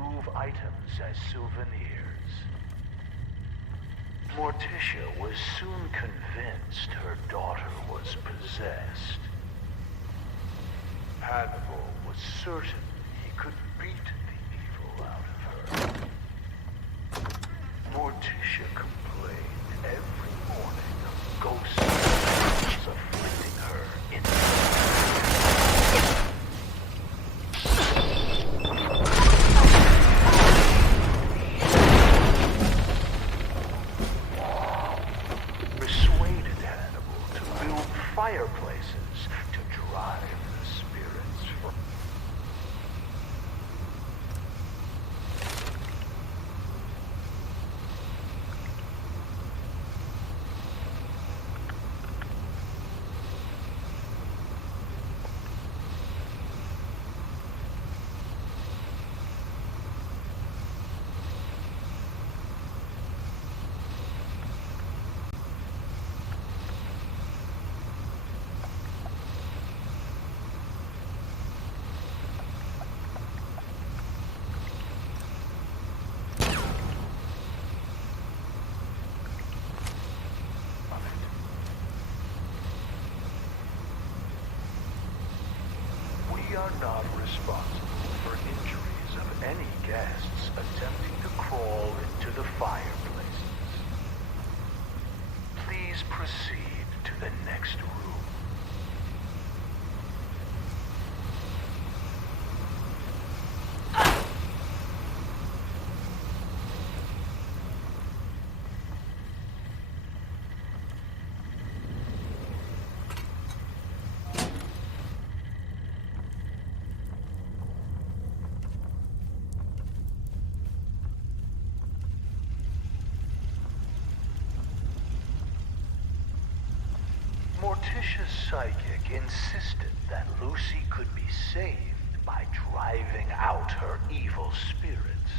remove items as souvenirs. Morticia was soon convinced her daughter was possessed. Hannibal was certain he could beat the evil out of her. Morticia complained every morning of ghosts afflicting her in persuaded Hannibal to build fireplaces to drive the spirits from. We are not responsible for injuries of any guests attempting to crawl into the fireplaces. Please proceed to the next room. Morticia's psychic insisted that Lucy could be saved by driving out her evil spirits.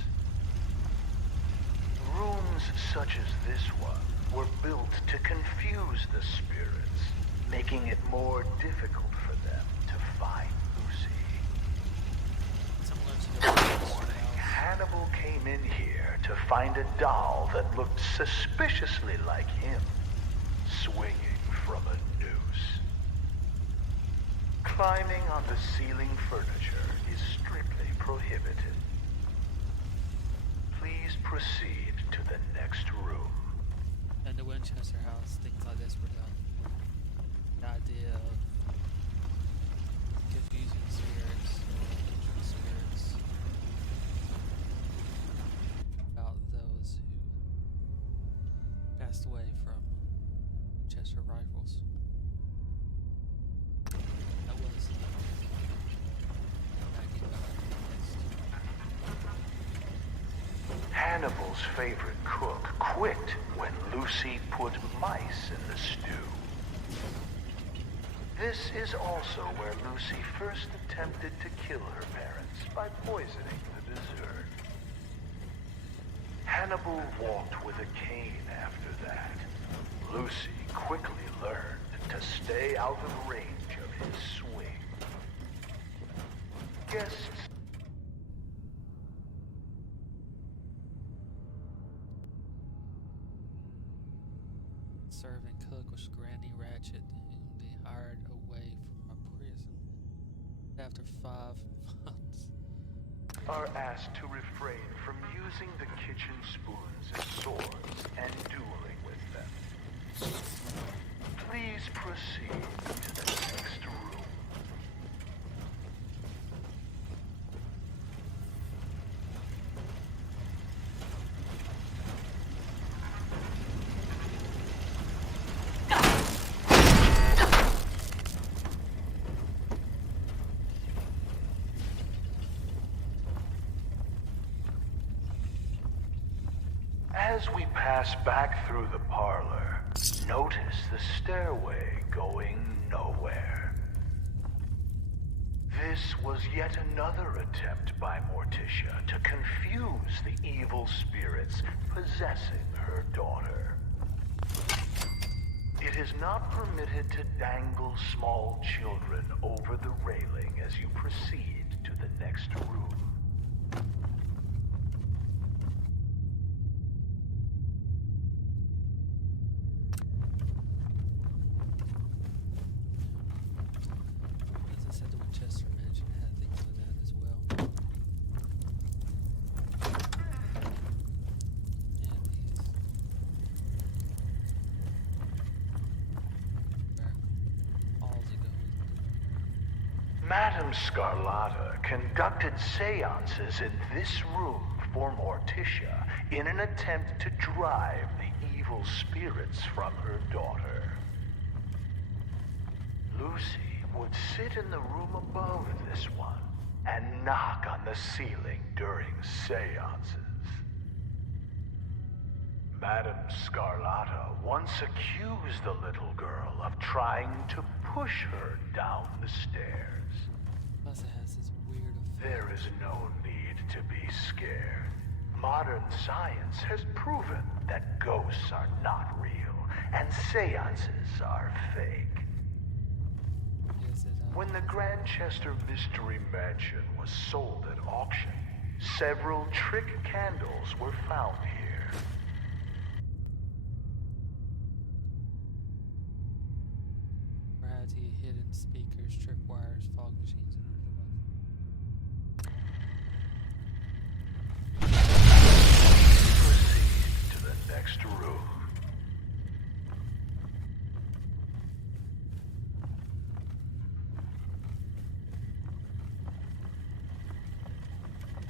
Rooms such as this one were built to confuse the spirits, making it more difficult for them to find Lucy. One morning, Hannibal came in here to find a doll that looked suspiciously like him, swinging from a noose. Climbing on the ceiling furniture is strictly prohibited. Please proceed to the next room. In the Winchester house, things like this were done. The idea of confusing spirits or injured spirits about those who passed away from Winchester rifles. That was Hannibal's favorite cook quit when Lucy put mice in the stew. This is also where Lucy first attempted to kill her parents by poisoning the dessert. Hannibal walked with a cane after that. Lucy quickly learned to stay out of range of his swing. Guests serving cook was Granny Ratchet, whom they hired away from a prison after 5 months. are asked to refrain from using the kitchen spoons and swords and dueling with them. Please proceed to the next room. As we pass back through the parlor, notice the stairway going nowhere. This was yet another attempt by Morticia to confuse the evil spirits possessing her daughter. It is not permitted to dangle small children over the railing as you proceed to the next room. Madame Scarlata conducted seances in this room for Morticia in an attempt to drive the evil spirits from her daughter. Lucy would sit in the room above this one and knock on the ceiling during seances. Madame Scarlata once accused the little girl of trying to push her down the stairs. Plus, it has this weird effect. There is no need to be scared. Modern science has proven that ghosts are not real and seances are fake. Is it, When the Grandchester Mystery Mansion was sold at auction, several trick candles were found here. variety of hidden speakers, tripwires, fog machines, and other devices. Proceed to the next room.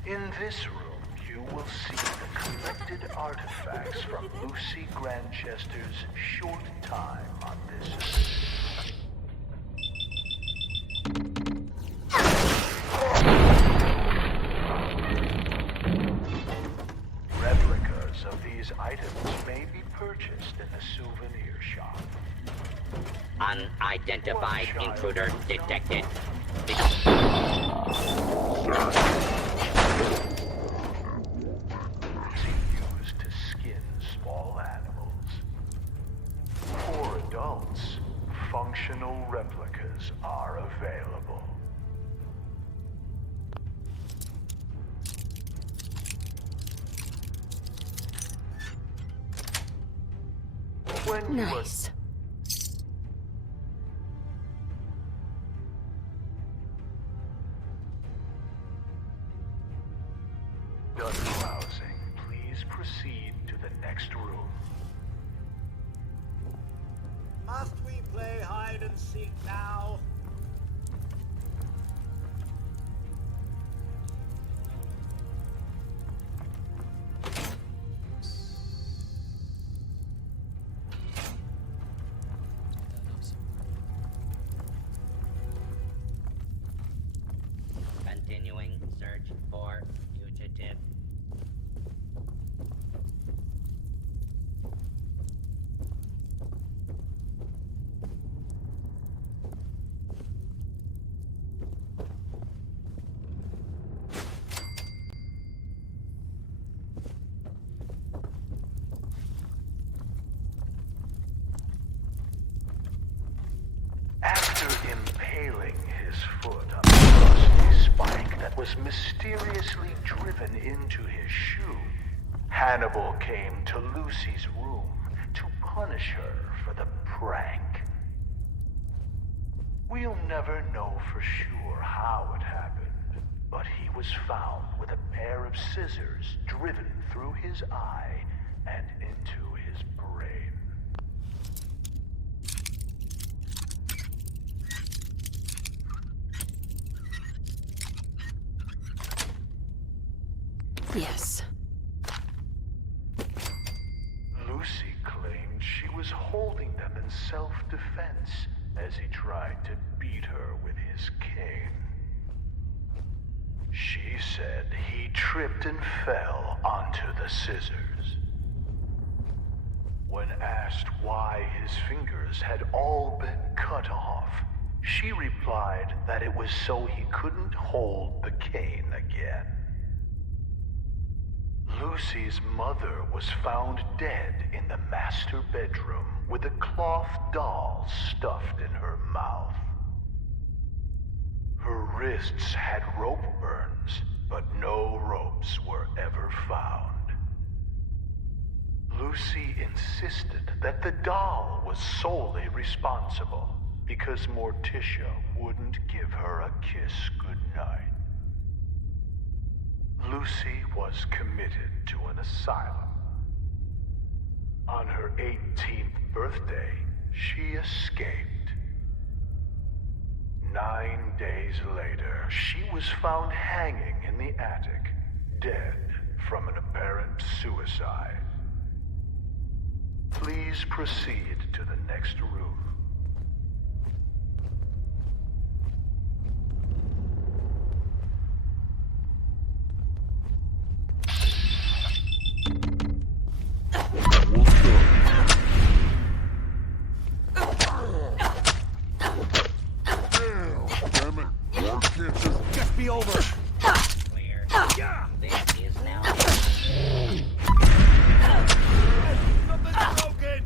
In this room, you will see the collected artifacts from Lucy Grandchester's short time on this earth. Replicas of these items may be purchased in the souvenir shop. Unidentified intruder detected. Used to skin small animals. For adults, functional replicas are available. When you are Nice. done browsing, please proceed to the next room. Must we play hide and seek now? Continuing search for fugitive. After impaling his foot on a rusty spike that was mysteriously driven into his shoe, Hannibal came to Lucy's room to punish her for the prank. We'll never know for sure how it happened, but he was found with a pair of scissors driven through his eye and into his brain. Yes. Lucy claimed she was holding them in self-defense as he tried to beat her with his cane. She said he tripped and fell onto the scissors. When asked why his fingers had all been cut off, she replied that it was so he couldn't hold the cane again. Lucy's mother was found dead in the master bedroom with a cloth doll stuffed in her mouth. Her wrists had rope burns, but no ropes were ever found. Lucy insisted that the doll was solely responsible because Morticia wouldn't give her a kiss goodnight. Lucy was committed to an asylum. On her 18th birthday, she escaped. 9 days later, she was found hanging in the attic, dead from an apparent suicide. Please proceed to the next room. Just be over. Clear. This is now. Something's broken.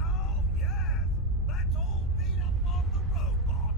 Oh, yes. Let's all beat up on the robot.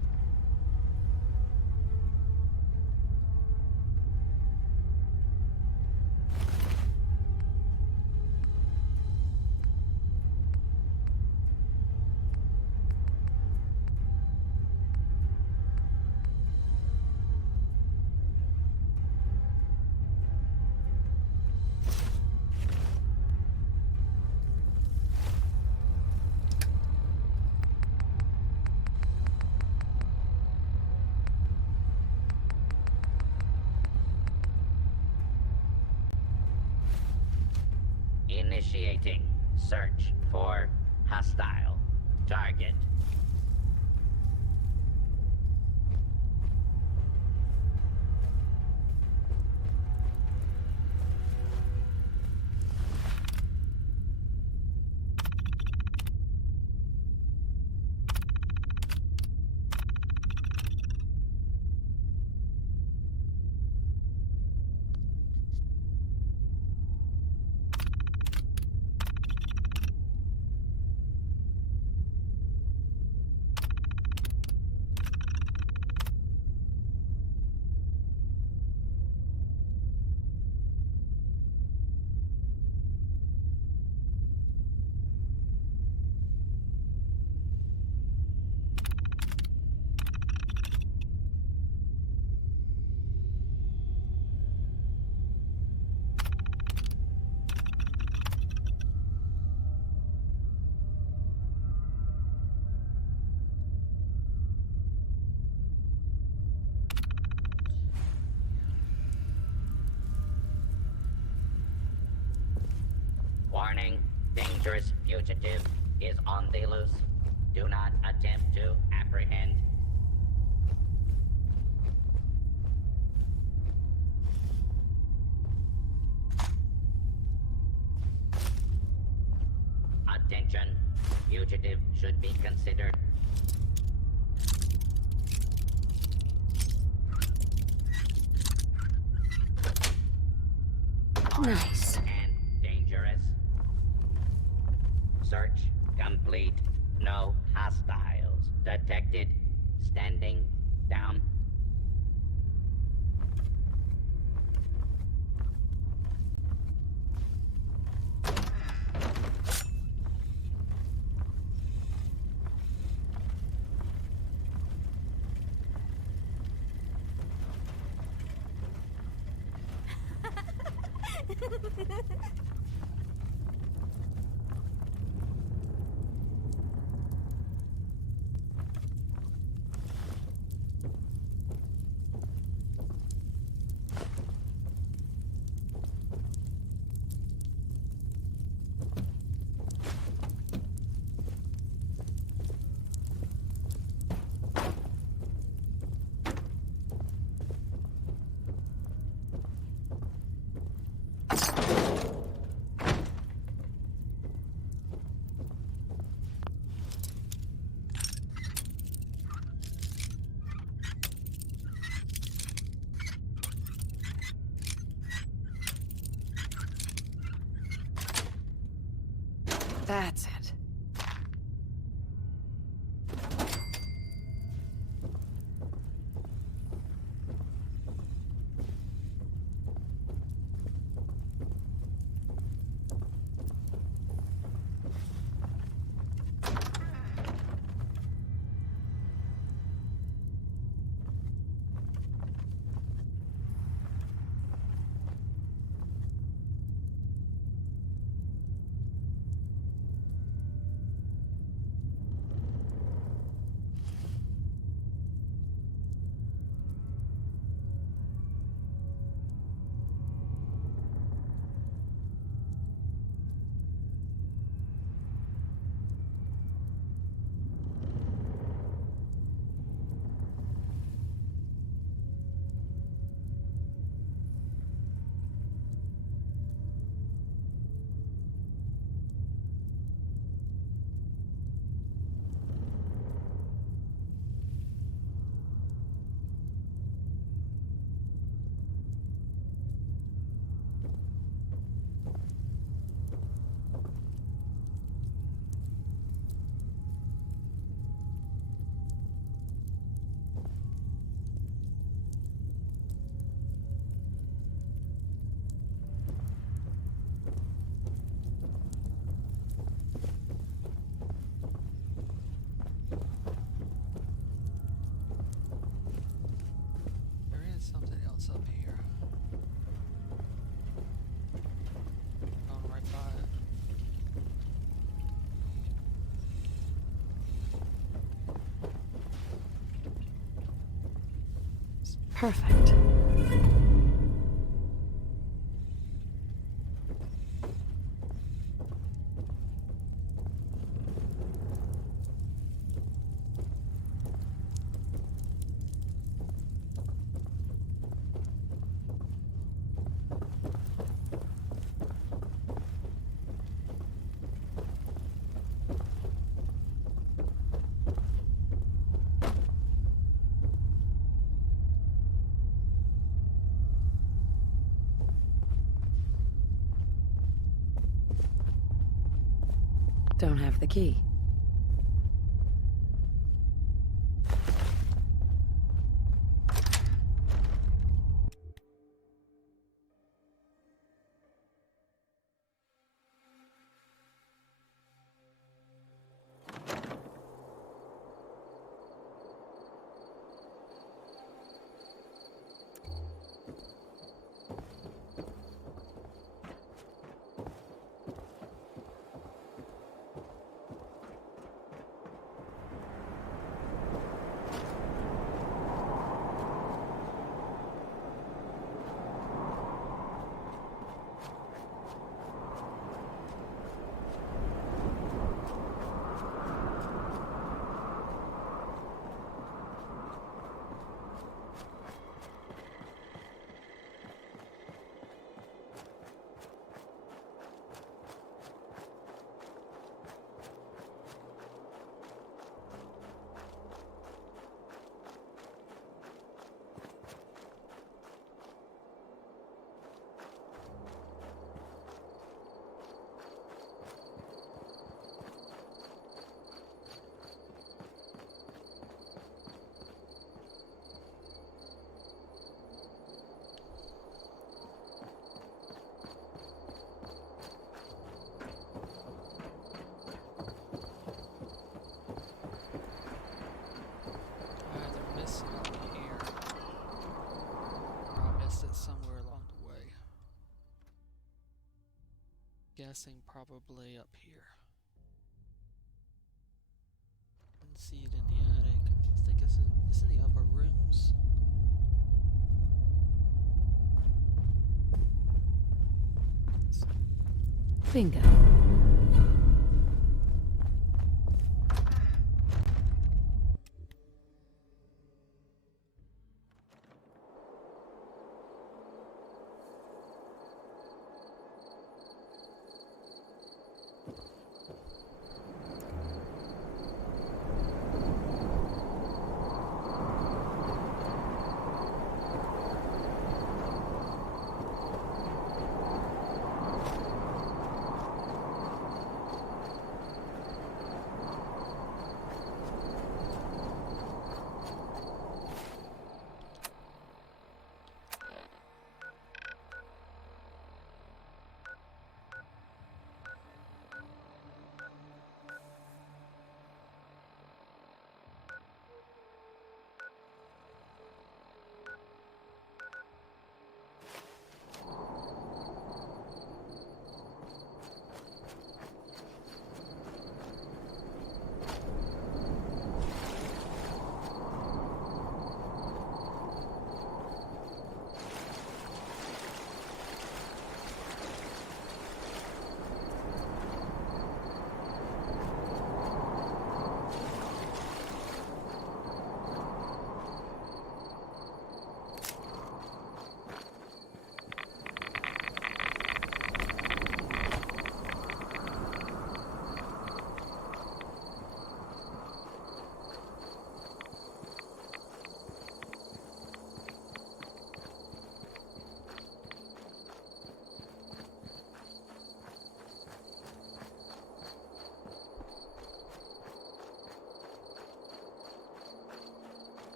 Initiating search for hostile target. Warning, dangerous fugitive is on the loose. Do not attempt to apprehend. Attention, fugitive should be considered. Nice. And dangerous. Search complete. No hostiles detected. Standing down. That's it. Perfect. Don't have the key. Either missing it here, or I missed it somewhere along the way. Guessing probably up here. Didn't see it in the attic. I think it's in the upper rooms. Bingo.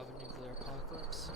survive a nuclear apocalypse.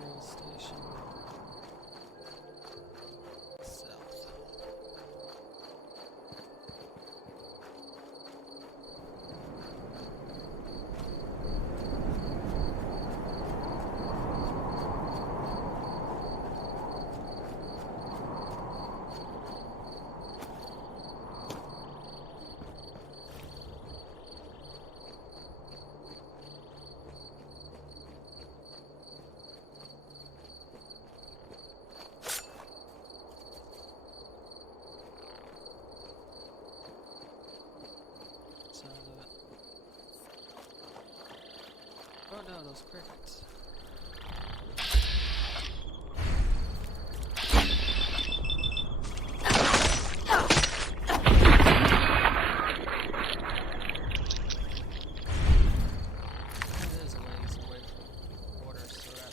Rail station. South. Sound of it. Oh no, those crickets. It is a ways away from water, so that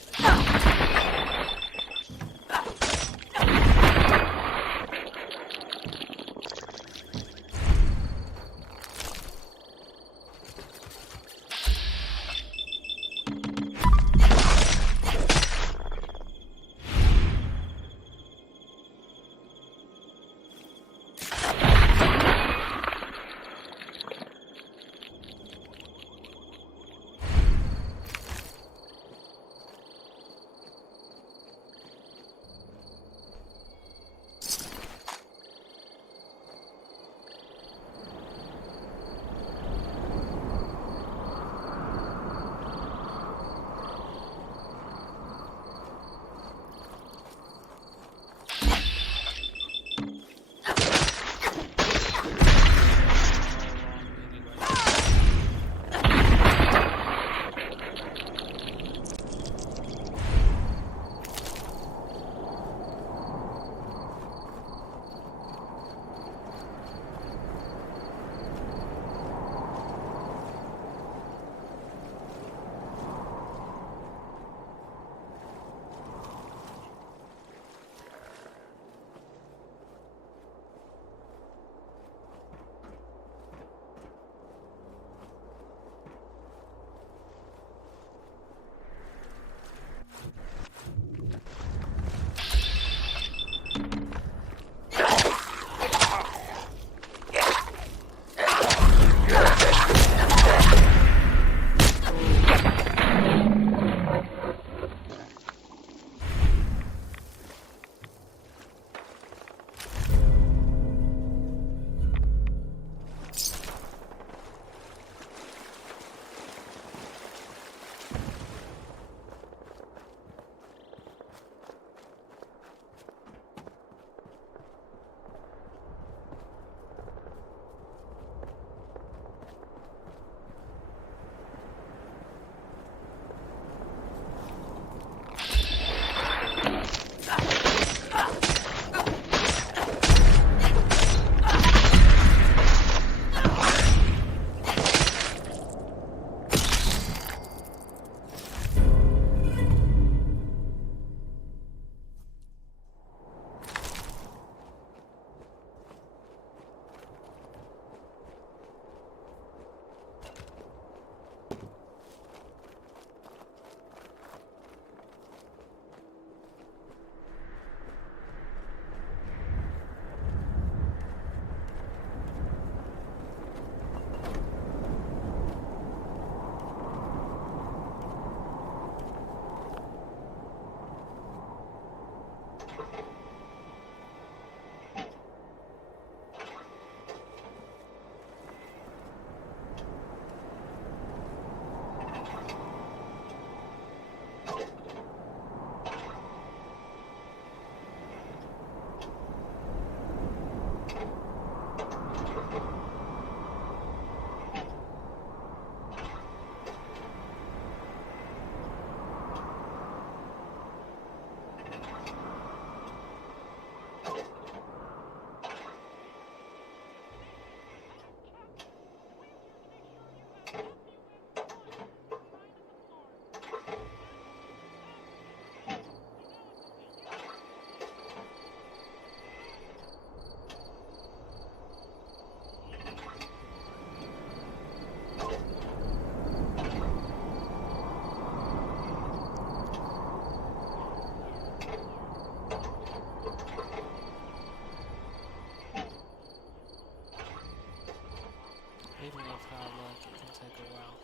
of high luck, it can take a while.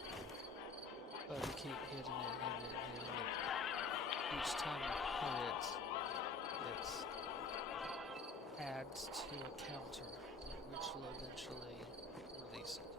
But you keep hitting it. Each time you hit it, it adds to a counter, which will eventually release it.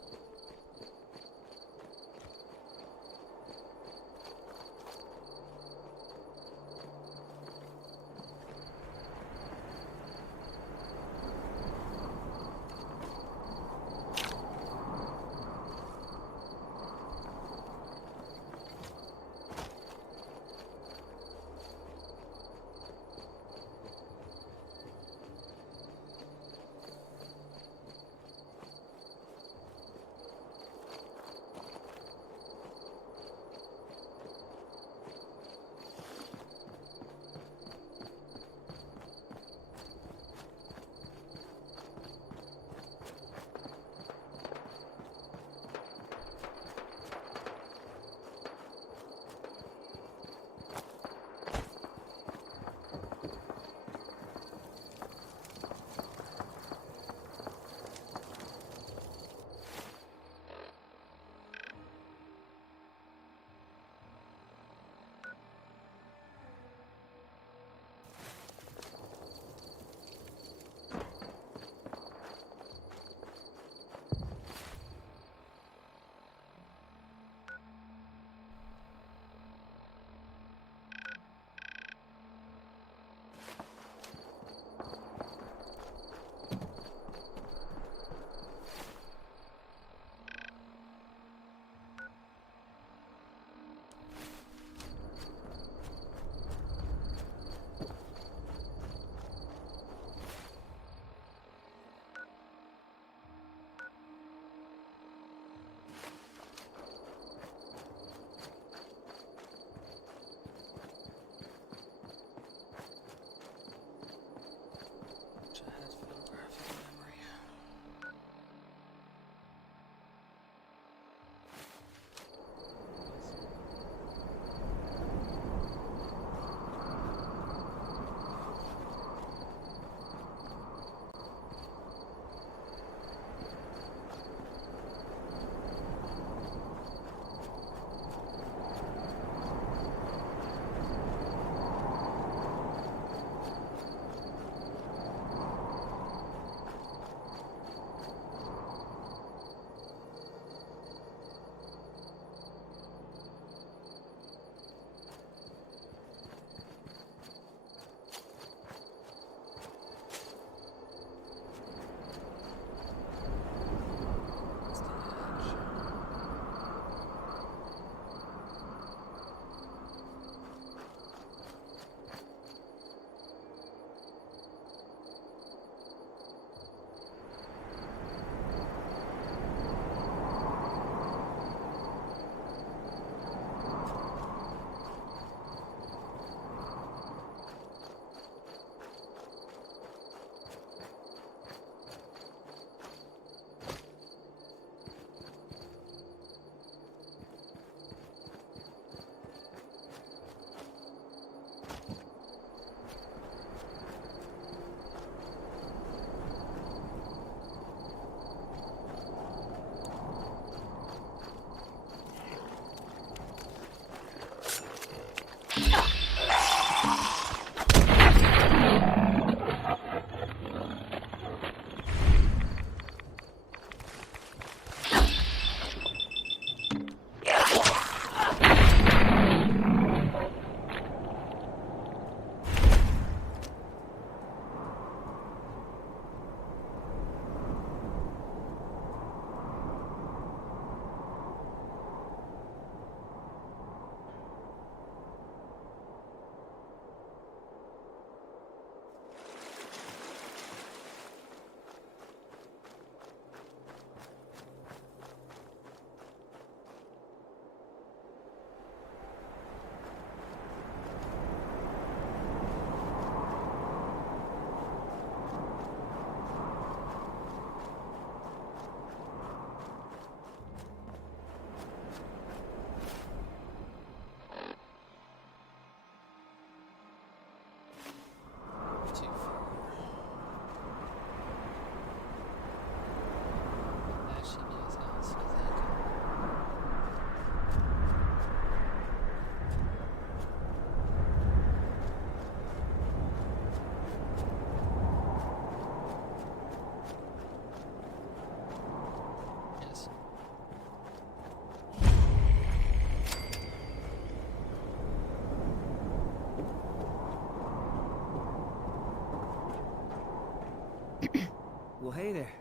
Well, hey there.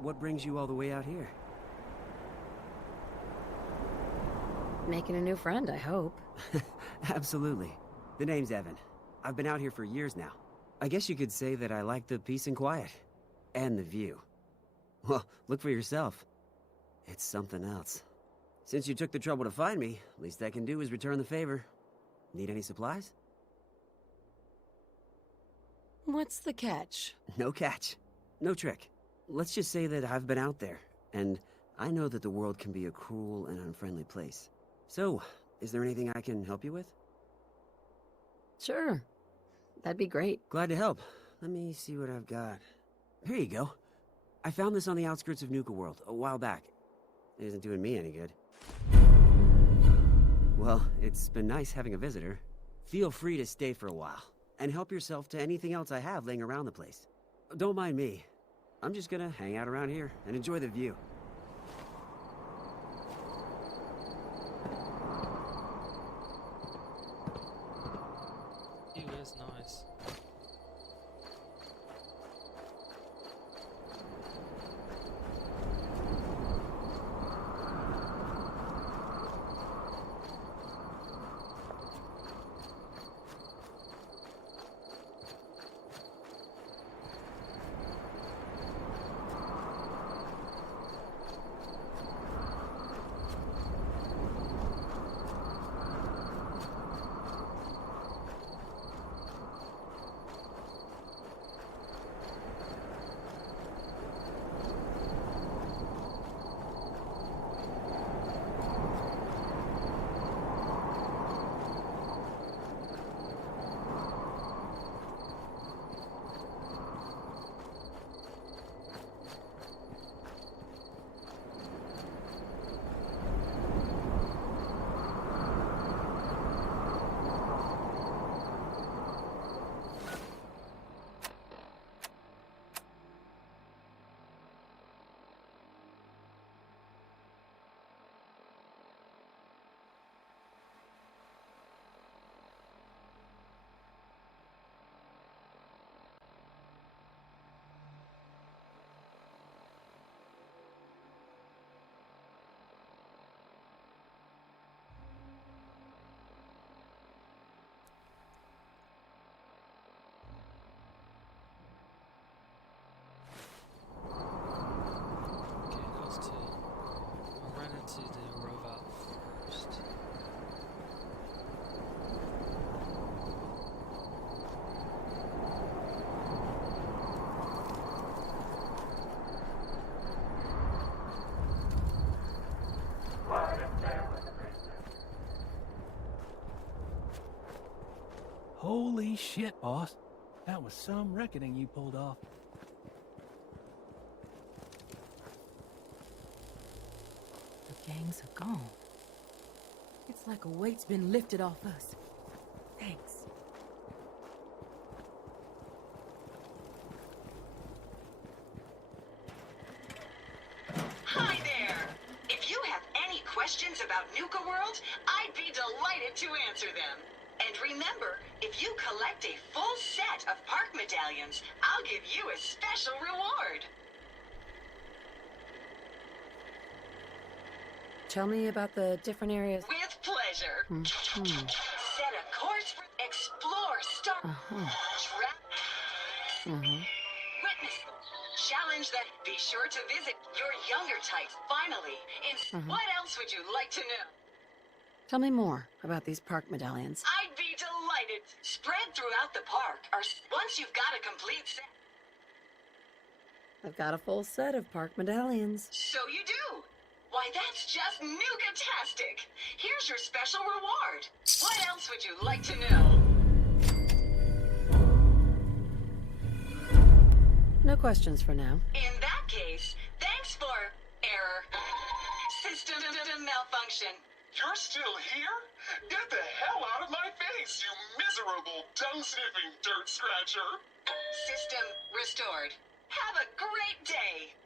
What brings you all the way out here? Making a new friend, I hope. Absolutely. The name's Evan. I've been out here for years now. I guess you could say that I like the peace and quiet. And the view. Well, look for yourself. It's something else. Since you took the trouble to find me, least I can do is return the favor. Need any supplies? What's the catch? No catch. No trick. Let's just say that I've been out there, and I know that the world can be a cruel and unfriendly place. So, is there anything I can help you with? Sure. That'd be great. Glad to help. Let me see what I've got. Here you go. I found this on the outskirts of Nuka World a while back. It isn't doing me any good. Well, it's been nice having a visitor. Feel free to stay for a while, and help yourself to anything else I have laying around the place. Don't mind me. I'm just gonna hang out around here and enjoy the view. View is nice. Okay, goes to. We'll run into the robot first. Holy shit, boss. That was some reckoning you pulled off. The gangs are gone. It's like a weight's been lifted off us. Thanks. Hi there! If you have any questions about Nuka World, I'd be delighted to answer them. And remember, if you collect a full set of park medallions, I'll give you a special reward. Tell me about the different areas. With pleasure. Set a course for explore, start, witness, challenge that. Be sure to visit your younger types. Finally, what else would you like to know? Tell me more about these park medallions. I'd be delighted. Spread throughout the park. Once you've got a complete set. I've got a full set of park medallions. So you do. Why, that's just Nuka-tastic. Here's your special reward. What else would you like to know? No questions for now. In that case, thanks for error. System malfunction. You're still here? Get the hell out of my face, you miserable, tongue-sniffing dirt scratcher! System restored. Have a great day.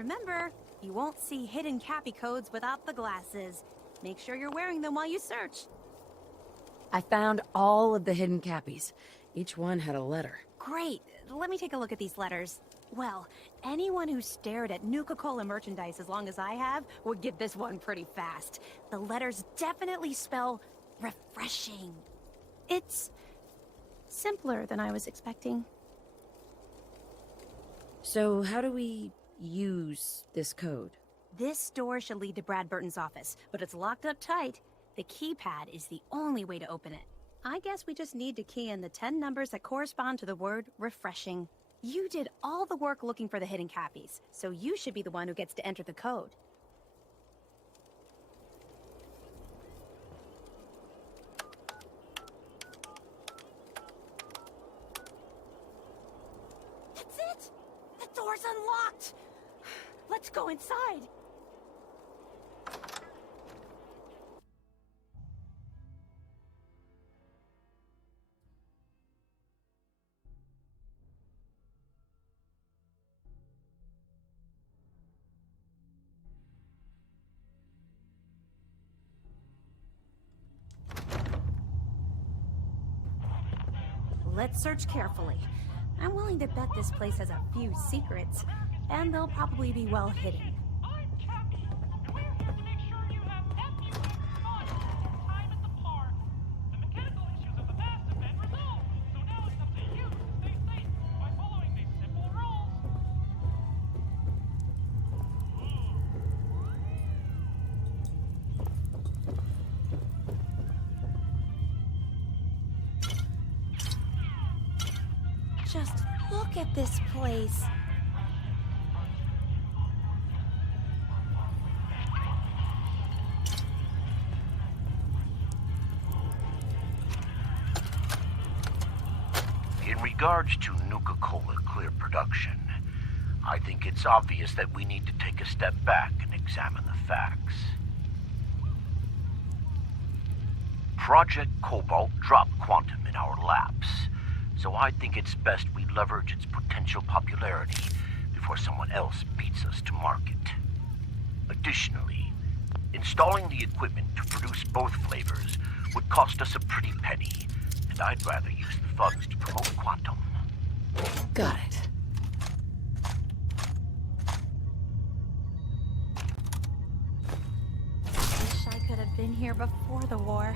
Remember, you won't see hidden Cappy codes without the glasses. Make sure you're wearing them while you search. I found all of the hidden Cappies. Each one had a letter. Great. Let me take a look at these letters. Well, anyone who stared at Nuka-Cola merchandise as long as I have would get this one pretty fast. The letters definitely spell refreshing. It's simpler than I was expecting. So how do we use this code? This door should lead to Brad Burton's office, but it's locked up tight. The keypad is the only way to open it. I guess we just need to key in the 10 numbers that correspond to the word refreshing. You did all the work looking for the hidden Cappies, so you should be the one who gets to enter the code. That's it! The door's unlocked! Let's go inside! Let's search carefully. I'm willing to bet this place has a few secrets, and they'll probably be well hidden. I'm Cappy. We're here to make sure you have absolute fun time at the park. The mechanical issues of the past have been resolved, so now it's up to you to stay safe by following these simple rules. Just look at this place. In regards to Nuka-Cola Clear production, I think it's obvious that we need to take a step back and examine the facts. Project Cobalt dropped Quantum in our laps, so I think it's best we leverage its potential popularity before someone else beats us to market. Additionally, installing the equipment to produce both flavors would cost us a pretty penny, and I'd rather use the funds to promote Quantum. Got it. Wish I could have been here before the war.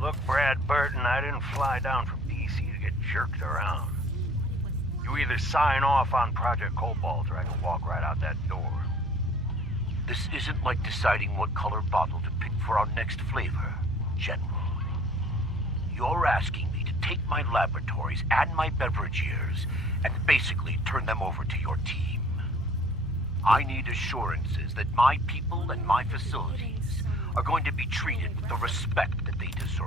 Look, Brad Burton, I didn't fly down from DC to get jerked around. You either sign off on Project Cobalt or I can walk right out that door. This isn't like deciding what color bottle to pick for our next flavor, General. You're asking me to take my laboratories and my beverage years and basically turn them over to your team. I need assurances that my people and my facilities are going to be treated with the respect that they deserve.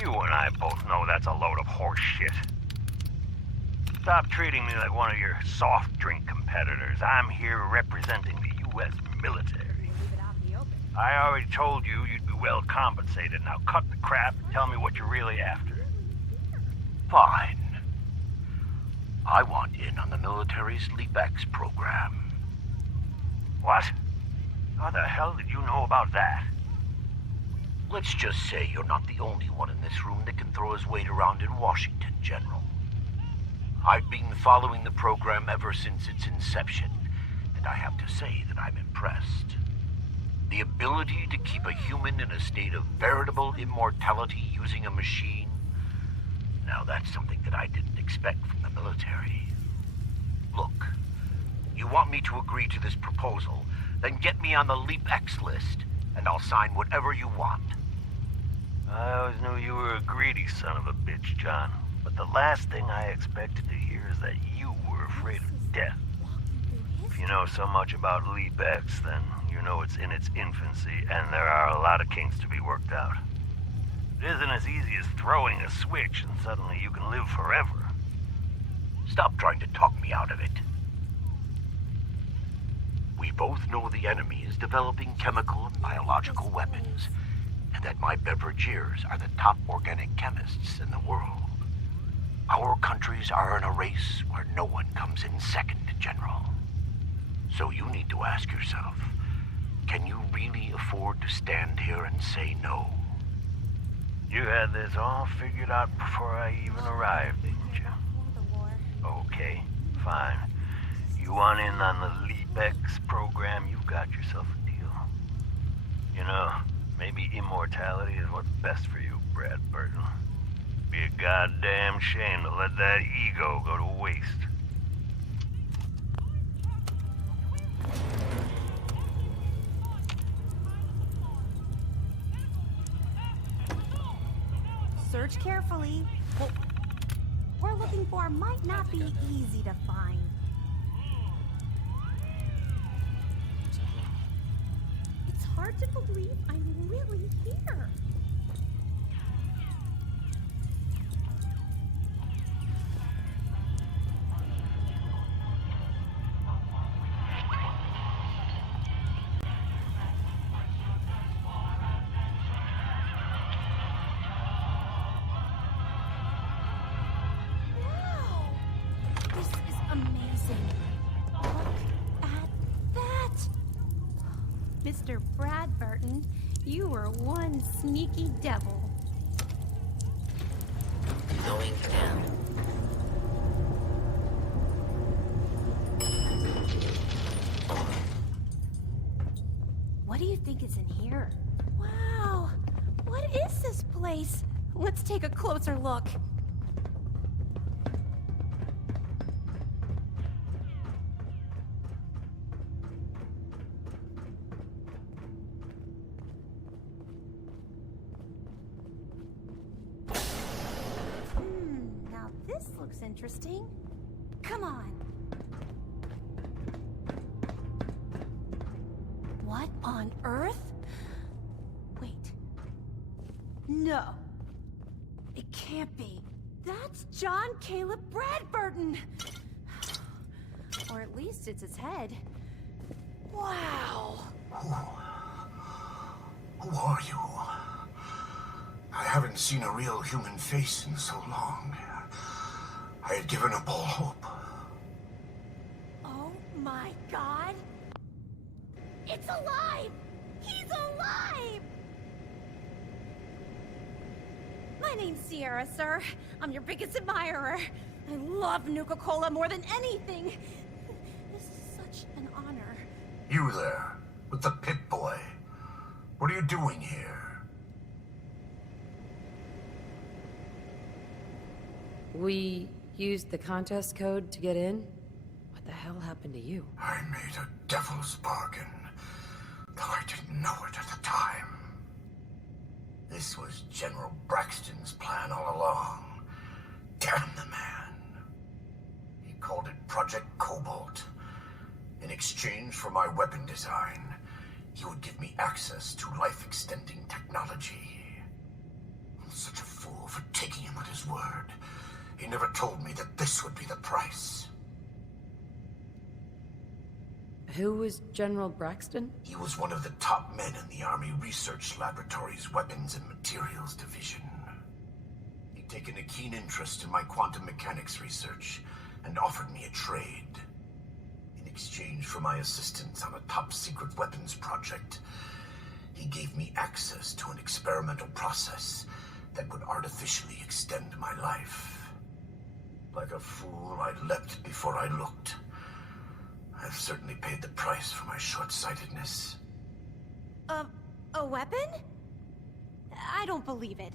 You and I both know that's a load of horse shit. Stop treating me like one of your soft drink competitors. I'm here representing the U.S. military. I already told you you'd be well compensated. Now cut the crap and tell me what you're really after. Fine. I want in on the military's LeapX program. What? How the hell did you know about that? Let's just say you're not the only one in this room that can throw his weight around in Washington, General. I've been following the program ever since its inception, and I have to say that I'm impressed. The ability to keep a human in a state of veritable immortality using a machine, now that's something that I didn't expect from the military. Look, you want me to agree to this proposal, then get me on the LeapX list, and I'll sign whatever you want. I always knew you were a greedy son of a bitch, John. But the last thing I expected to hear is that you were afraid of death. If you know so much about LeapX, then you know it's in its infancy, and there are a lot of kinks to be worked out. It isn't as easy as throwing a switch and suddenly you can live forever. Stop trying to talk me out of it. We both know the enemy is developing chemical and biological weapons, and that my beverageers are the top organic chemists in the world. Our countries are in a race where no one comes in second, General. So you need to ask yourself, can you really afford to stand here and say no? You had this all figured out before I even arrived, didn't you? Okay, fine. You want in on the LeapX program, you've got yourself a deal. You know, maybe immortality is what's best for you, Brad Burton. Be a goddamn shame to let that ego go to waste. Search carefully. What we're looking for might not be easy to find. It's hard to believe I'm really here. Mr. Brad Burton, you were one sneaky devil. Going down. What do you think is in here? Wow, what is this place? Let's take a closer look. Now this looks interesting. Come on. What on earth? Wait. No. It can't be. That's John Caleb Bradburton. Or at least it's his head. Wow. Who are you? I haven't seen a real human face in so long. I had given up all hope. Oh my God. It's alive! He's alive! My name's Sierra, sir. I'm your biggest admirer. I love Nuka-Cola more than anything. This is such an honor. You there, with the Pip-Boy. What are you doing here? We used the contest code to get in? What the hell happened to you? I made a devil's bargain, though I didn't know it at the time. This was General Braxton's plan all along. Damn the man. He called it Project Cobalt. In exchange for my weapon design, he would give me access to life-extending technology. I'm such a fool for taking him at his word. He never told me that this would be the price. Who was General Braxton? He was one of the top men in the Army Research Laboratory's Weapons and Materials Division. He'd taken a keen interest in my quantum mechanics research and offered me a trade. In exchange for my assistance on a top-secret weapons project, he gave me access to an experimental process that would artificially extend my life. Like a fool, I leapt before I looked. I've certainly paid the price for my short-sightedness. A weapon? I don't believe it.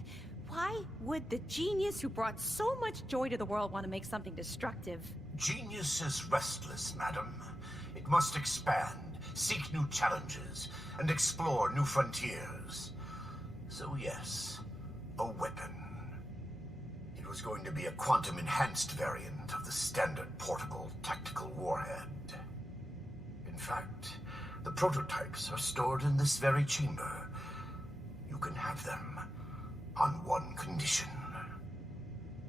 Why would the genius who brought so much joy to the world want to make something destructive? Genius is restless, madam. It must expand, seek new challenges, and explore new frontiers. So yes, a weapon. It was going to be a quantum-enhanced variant of the standard portable tactical warhead. In fact, the prototypes are stored in this very chamber. You can have them on one condition.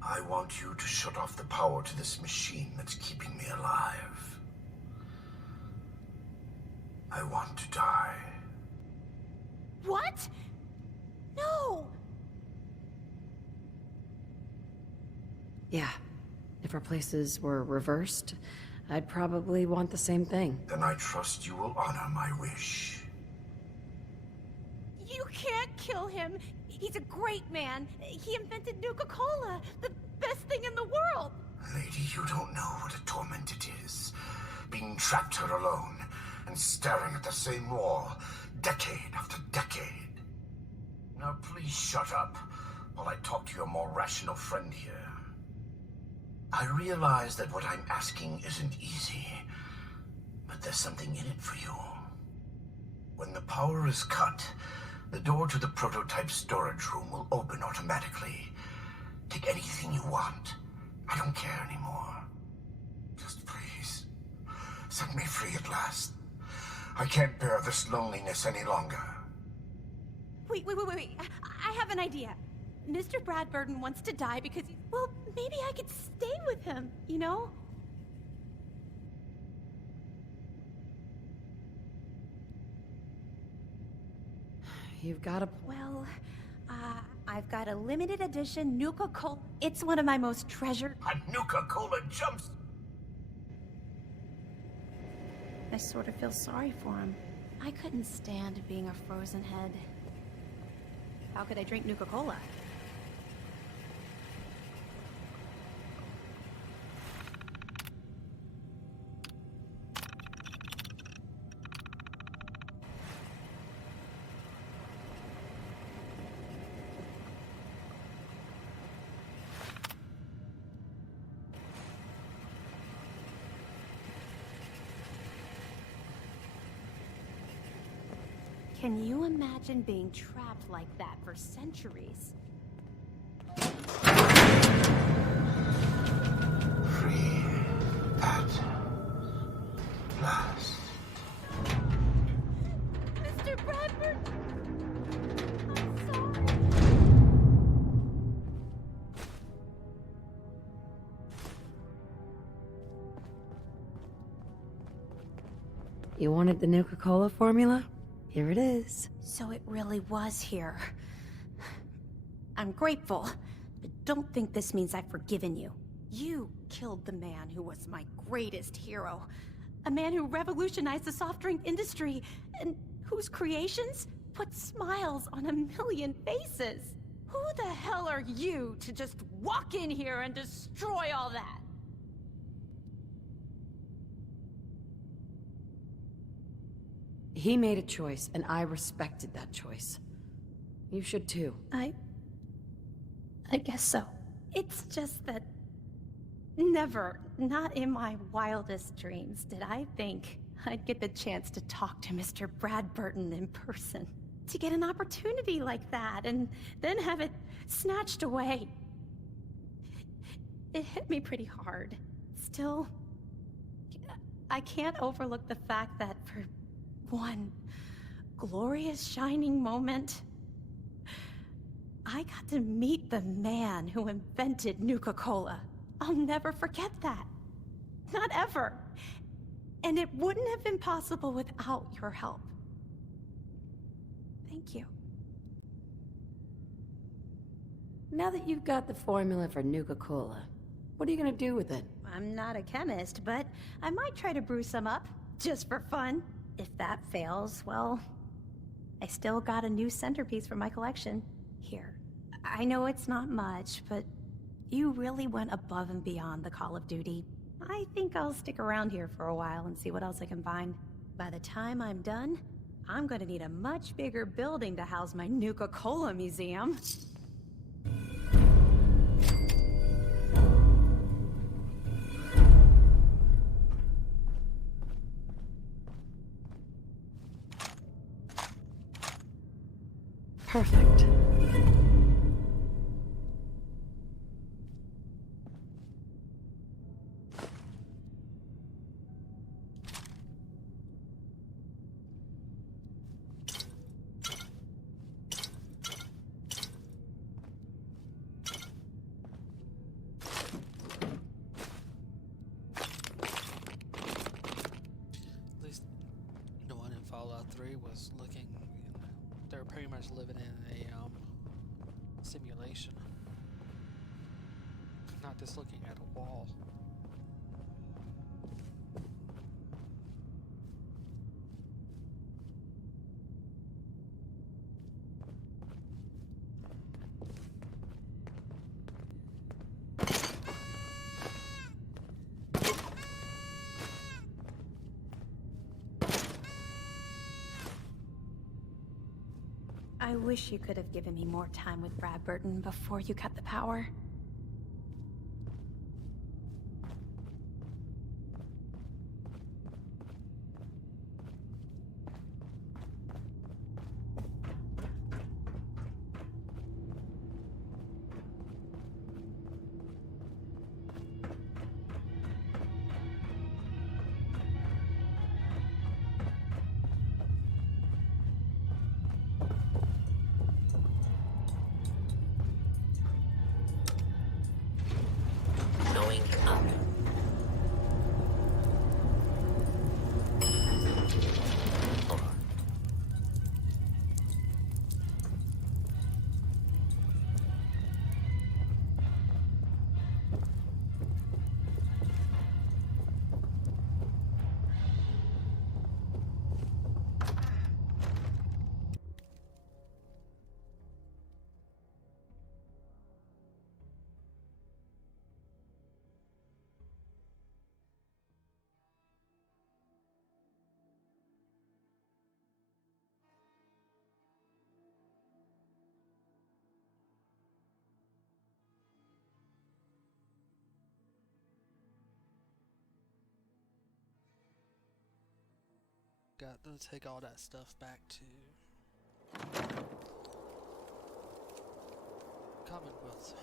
I want you to shut off the power to this machine that's keeping me alive. I want to die. What? No! Yeah. If our places were reversed, I'd probably want the same thing. Then I trust you will honor my wish. You can't kill him. He's a great man. He invented Nuka-Cola, the best thing in the world. Lady, you don't know what a torment it is. Being trapped here alone and staring at the same wall, decade after decade. Now please shut up while I talk to your more rational friend here. I realize that what I'm asking isn't easy, but there's something in it for you. When the power is cut, the door to the prototype storage room will open automatically. Take anything you want. I don't care anymore. Just please, set me free at last. I can't bear this loneliness any longer. Wait. I have an idea. Mr. Bradburton wants to die because, well, maybe I could stay with him, you know? You've got a... Well, I've got a limited edition Nuka-Cola. It's one of my most treasured... A Nuka-Cola jumps... I sort of feel sorry for him. I couldn't stand being a frozen head. How could I drink Nuka-Cola? Can you imagine being trapped like that for centuries? Free at last. Mr. Bradford! I'm sorry. You wanted the Nuka-Cola formula? Here it is. So it really was here. I'm grateful, but don't think this means I've forgiven you. You killed the man who was my greatest hero. A man who revolutionized the soft drink industry, and whose creations put smiles on a million faces. Who the hell are you to just walk in here and destroy all that? He made a choice, and I respected that choice. You should too. I guess so. It's just that never, not in my wildest dreams, did I think I'd get the chance to talk to Mr. Bradburton in person. To get an opportunity like that, and then have it snatched away. It hit me pretty hard. Still, I can't overlook the fact that for one glorious shining moment, I got to meet the man who invented Nuka-Cola. I'll never forget that. Not ever. And it wouldn't have been possible without your help. Thank you. Now that you've got the formula for Nuka-Cola, what are you gonna do with it? I'm not a chemist, but I might try to brew some up, just for fun. If that fails, well, I still got a new centerpiece for my collection. Here. I know it's not much, but you really went above and beyond the Call of Duty. I think I'll stick around here for a while and see what else I can find. By the time I'm done, I'm gonna need a much bigger building to house my Nuka-Cola museum. Perfect. was looking, they're pretty much living in a simulation, not just looking at a wall. I wish you could have given me more time with Brad Burton before you cut the power. Going up. Hold on. Got to take all that stuff back to Commonwealth.